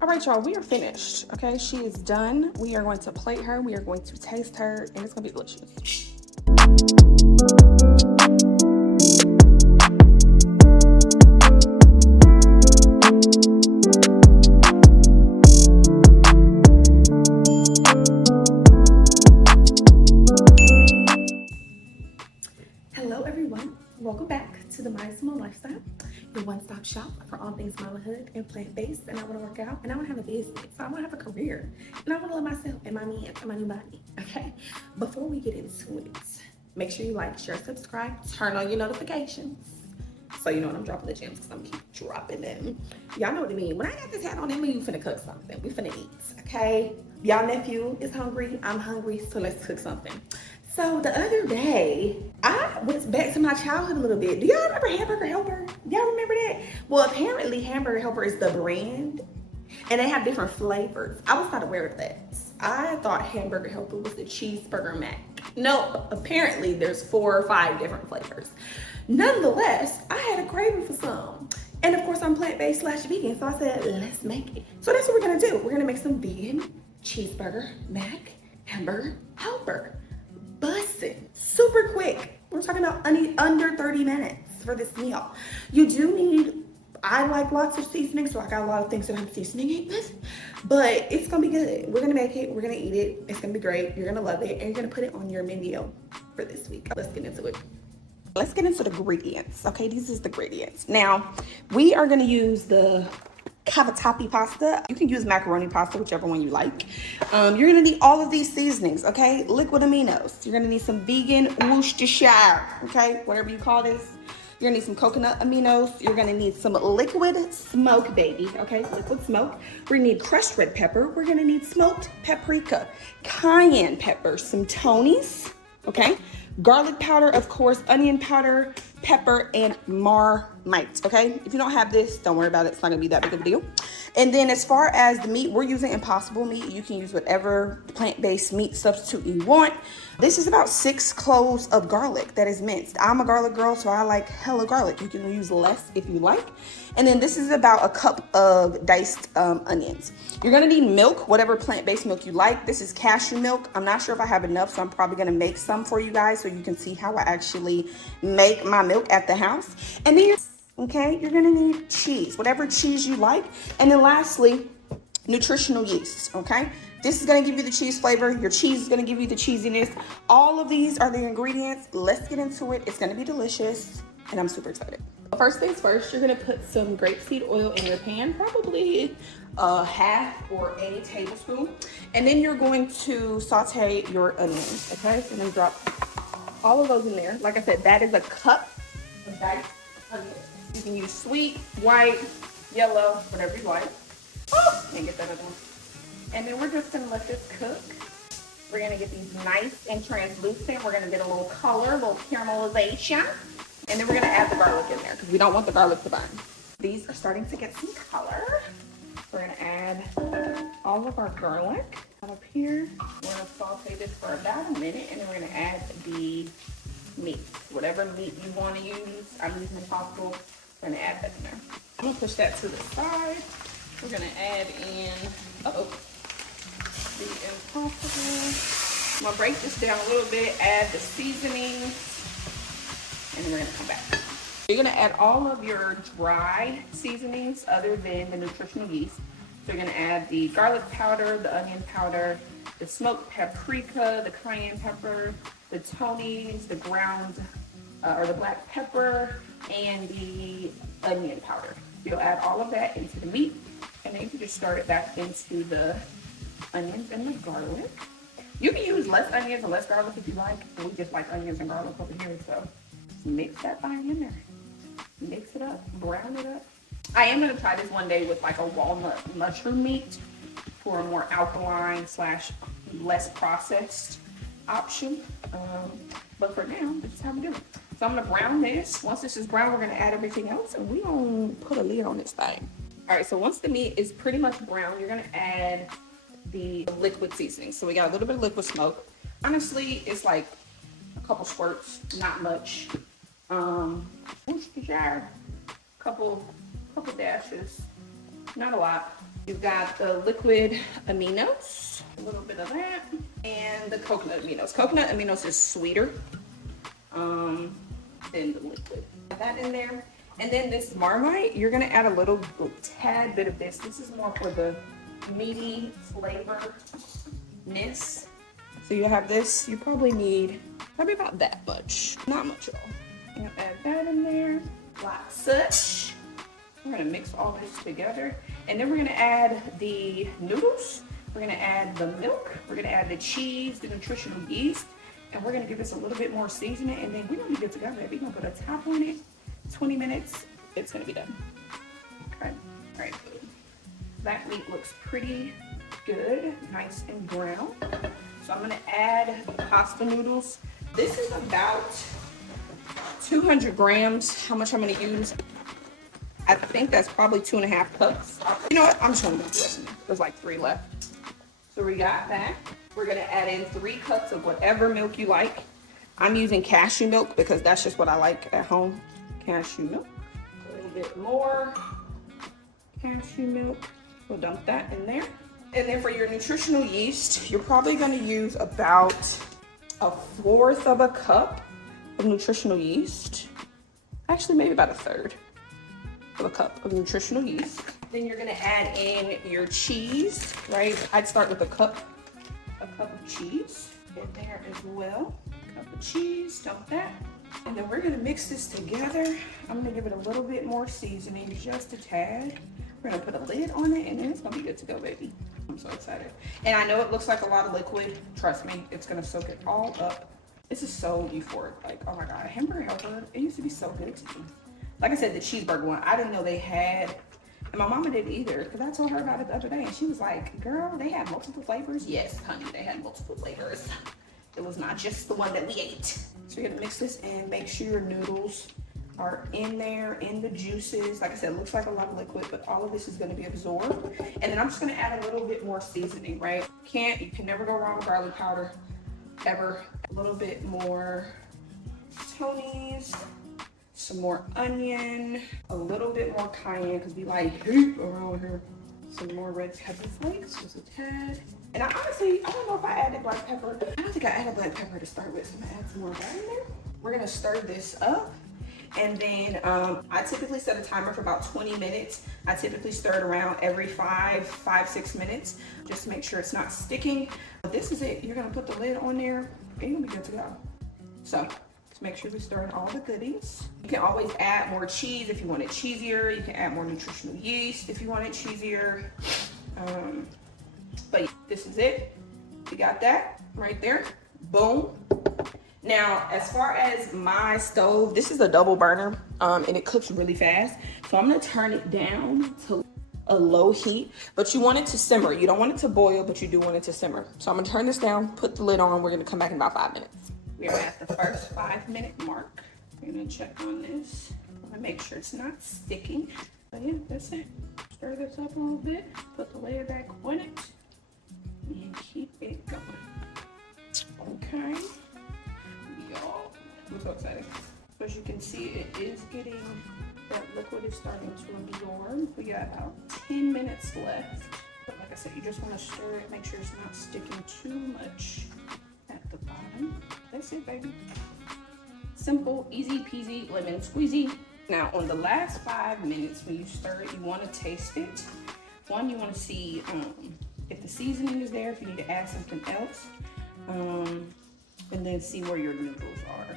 All right, y'all, we are finished. Okay, she is done. We are going to plate her. We are going to taste her, and it's gonna be delicious. Hello, everyone. Welcome back to the My Small Lifestyle, your one-stop shop for all things motherhood and plant-based. And I want to work out, and I want to have a business. So I want to have a career, and I want to love myself and my man and my new body. Okay. Before we get into it, make sure you like, share, subscribe, turn on your notifications, so you know when I'm dropping the gems, because I'm keep dropping them. Y'all know what I mean. When I got this hat on, that means we finna cook something. We finna eat. Okay. Y'all nephew is hungry. I'm hungry, so let's cook something. So the other day, I went back to my childhood a little bit. Do y'all remember Hamburger Helper? Y'all remember that? Well, apparently Hamburger Helper is the brand, and they have different flavors. I was not aware of that. I thought Hamburger Helper was the Cheeseburger Mac. No, apparently there's 4 or 5 different flavors. Nonetheless, I had a craving for some. And of course, I'm plant-based / vegan, so I said, let's make it. So that's what we're gonna do. We're gonna make some vegan Cheeseburger Mac Hamburger Helper. Bussin', super quick. We're talking about under 30 minutes for this meal. You do need, I like lots of seasonings, so I got a lot of things that I'm seasoning it with, but it's gonna be good. We're gonna make it, we're gonna eat it, it's gonna be great, you're gonna love it, and you're gonna put it on your menu for this week. Let's get into it. Let's get into the ingredients. Okay, these is the ingredients. Now, we are gonna use the cavatappi pasta. You can use macaroni pasta, whichever one you like. You're gonna need all of these seasonings, okay? Liquid aminos. You're gonna need some vegan Worcestershire, okay? Whatever you call this. You're gonna need some coconut aminos. You're gonna need some liquid smoke, baby, okay? Liquid smoke. We're gonna need crushed red pepper. We're gonna need smoked paprika, cayenne pepper, some Tonys, okay? Garlic powder, of course, onion powder, pepper, and Marmite, okay? If you don't have this, don't worry about it. It's not gonna be that big of a deal. And then as far as the meat, we're using Impossible meat. You can use whatever plant-based meat substitute you want. This is about 6 cloves of garlic that is minced. I'm a garlic girl, so I like hella garlic. You can use less if you like. And then this is about a cup of diced onions. You're gonna need milk, whatever plant-based milk you like. This is cashew milk. I'm not sure if I have enough, so I'm probably gonna make some for you guys so you can see how I actually make my milk at the house. And then you're gonna need cheese, whatever cheese you like. And then lastly, nutritional yeast, okay? This is gonna give you the cheese flavor. Your cheese is gonna give you the cheesiness. All of these are the ingredients. Let's get into it. It's gonna be delicious, and I'm super excited. First things first, you're gonna put some grapeseed oil in your pan, probably a half or a tablespoon. And then you're going to saute your onions, okay? So then drop all of those in there. Like I said, that is a cup of diced onions. You can use sweet, white, yellow, whatever you like. Oh, can't get that other one. And then we're just gonna let this cook. We're gonna get these nice and translucent. We're gonna get a little color, a little caramelization. And then we're gonna add the garlic in there because we don't want the garlic to burn. These are starting to get some color. We're gonna add all of our garlic up here. We're gonna saute this for about a minute, and then we're gonna add the meat. Whatever meat you wanna use. I'm using Impossible. We're gonna add that in there. I'm gonna push that to the side. We're gonna add in, the Impossible. I'm gonna break this down a little bit, add the seasonings, and then we're gonna come back. You're gonna add all of your dry seasonings other than the nutritional yeast. So you're gonna add the garlic powder, the onion powder, the smoked paprika, the cayenne pepper, the Tonys, the ground or the black pepper, and the onion powder. You'll add all of that into the meat, and then you can just stir it back into the onions and the garlic. You can use less onions and less garlic if you like. We just like onions and garlic over here, so just mix that thing in there. Mix it up, brown it up. I am gonna try this one day with like a walnut mushroom meat for a more alkaline / less processed option. But for now, this is how we do it. So I'm gonna brown this. Once this is brown, we're gonna add everything else, and we're gonna put a lid on this thing. All right, so once the meat is pretty much brown, you're gonna add the liquid seasoning. So we got a little bit of liquid smoke. Honestly, it's like a couple squirts, not much. Worcestershire, couple dashes, not a lot. You've got the liquid aminos, a little bit of that, and the coconut aminos. Coconut aminos is sweeter than the liquid. Put that in there. And then this Marmite, you're gonna add a tad bit of this. This is more for the meaty flavorness. So you have this, you probably need about that much, not much at all. You're gonna add that in there, like such. We're gonna mix all this together. And then we're gonna add the noodles. We're gonna add the milk. We're gonna add the cheese, the nutritional yeast. And we're gonna give this a little bit more seasoning. And then we're gonna be good to go, baby. We're gonna put a top on it. 20 minutes, it's gonna be done. Okay, all right, good. That meat looks pretty good, nice and brown. So I'm gonna add the pasta noodles. This is about 200 grams. How much I'm gonna use? I think that's probably 2.5 cups. You know what? I'm just gonna make the rest of it. There's like 3 left. So we got that. We're gonna add in 3 cups of whatever milk you like. I'm using cashew milk because that's just what I like at home. Cashew milk. A little bit more cashew milk. We'll dump that in there. And then for your nutritional yeast, you're probably gonna use about 1/4 of a cup of nutritional yeast. Actually, maybe about 1/3 of a cup of nutritional yeast. Then you're gonna add in your cheese, right? I'd start with a cup of cheese in there as well. Cup of cheese, dump that. And then we're gonna mix this together. I'm gonna give it a little bit more seasoning, just a tad. We're gonna put a lid on it and then it's gonna be good to go, baby. I'm so excited. And I know it looks like a lot of liquid. Trust me, it's gonna soak it all up. This is so euphoric. Like, oh my God, Hamburger Helper, it used to be so good to me. Like I said, the cheeseburger one, I didn't know they had, and my mama didn't either, because I told her about it the other day, and she was like, girl, they had multiple flavors? Yes, honey, they had multiple flavors. It was not just the one that we ate. So you're gonna mix this and make sure your noodles are in there, in the juices. Like I said, it looks like a lot of liquid, but all of this is gonna be absorbed. And then I'm just gonna add a little bit more seasoning, right? You can never go wrong with garlic powder, ever. A little bit more Tony's, some more onion, a little bit more cayenne, because we like heat around here. Some more red pepper flakes, just a tad. And I honestly, I don't know if I added black pepper. I don't think I added black pepper to start with, so I'm gonna add some more of that in there. We're gonna stir this up. And then I typically set a timer for about 20 minutes. I typically stir it around every 5-6 minutes, just to make sure it's not sticking. But this is it. You're gonna put the lid on there, and you'll be good to go. So just make sure we stir in all the goodies. You can always add more cheese if you want it cheesier. You can add more nutritional yeast if you want it cheesier. But yeah, this is it. We got that right there. Boom. Now, as far as my stove, this is a double burner, and it cooks really fast. So I'm gonna turn it down to a low heat, but you want it to simmer. You don't want it to boil, but you do want it to simmer. So I'm gonna turn this down, put the lid on. We're gonna come back in about 5 minutes. We're at the first 5-minute mark. We're gonna check on this. I'm gonna make sure it's not sticking. But yeah, that's it. Stir this up a little bit, put the lid back on it, and keep it going. Okay. Y'all, I'm so excited. So as you can see, it is getting, that liquid is starting to absorb. We got about 10 minutes left. But like I said, you just want to stir it, make sure it's not sticking too much at the bottom. That's it, baby. Simple, easy peasy, lemon squeezy. Now, on the last 5 minutes, when you stir it, you want to taste it. One, you want to see if the seasoning is there, if you need to add something else. And then see where your noodles are.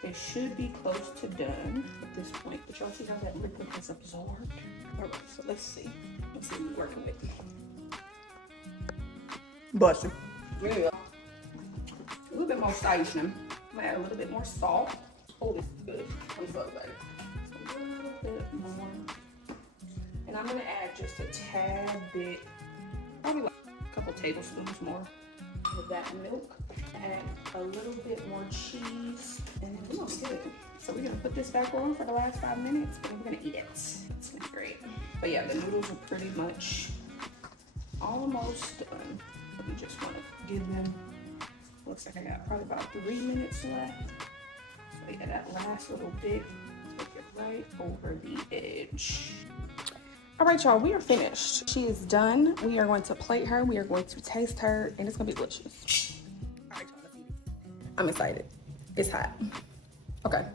They should be close to done at this point, but y'all see how that liquid has absorbed? All right, so let's see. Let's see what we're working with. Busted. There you go. A little bit more seasoning. I'm gonna add a little bit more salt. Oh, this is good. I'm so excited. So a little bit more. And I'm gonna add just a tad bit, probably like a couple tablespoons more of that milk. Add a little bit more cheese, and then we're gonna be good. So we're gonna put this back on for the last 5 minutes, and we're gonna eat it. It's gonna be great. But yeah, the noodles are pretty much almost done. We just wanna give them, looks like I got probably about 3 minutes left. So yeah, that last little bit, take it right over the edge. All right, y'all, we are finished. She is done. We are going to plate her. We are going to taste her, and it's gonna be delicious. All right, y'all, let's eat it. I'm excited. It's hot. Okay.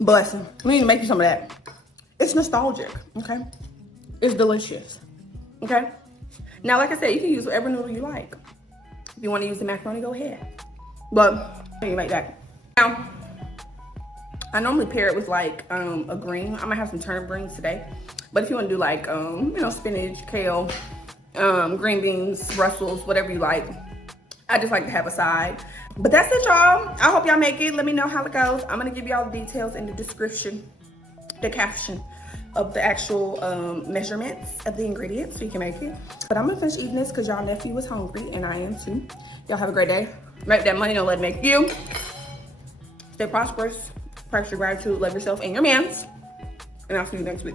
Blessing. We need to make you some of that. It's nostalgic, okay? It's delicious, okay? Now, like I said, you can use whatever noodle you like. If you want to use the macaroni, go ahead. But you make that. Now, I normally pair it with like a green. I'm gonna have some turnip greens today. But if you want to do like, you know, spinach, kale, green beans, Brussels, whatever you like, I just like to have a side. But that's it, y'all. I hope y'all make it. Let me know how it goes. I'm gonna give you all the details in the description, the caption of the actual measurements of the ingredients so you can make it. But I'm gonna finish eating this because y'all nephew was hungry and I am too. Y'all have a great day. Make that money, don't let it make you. Stay prosperous, practice your gratitude, love yourself and your mans. And I'll see you next week.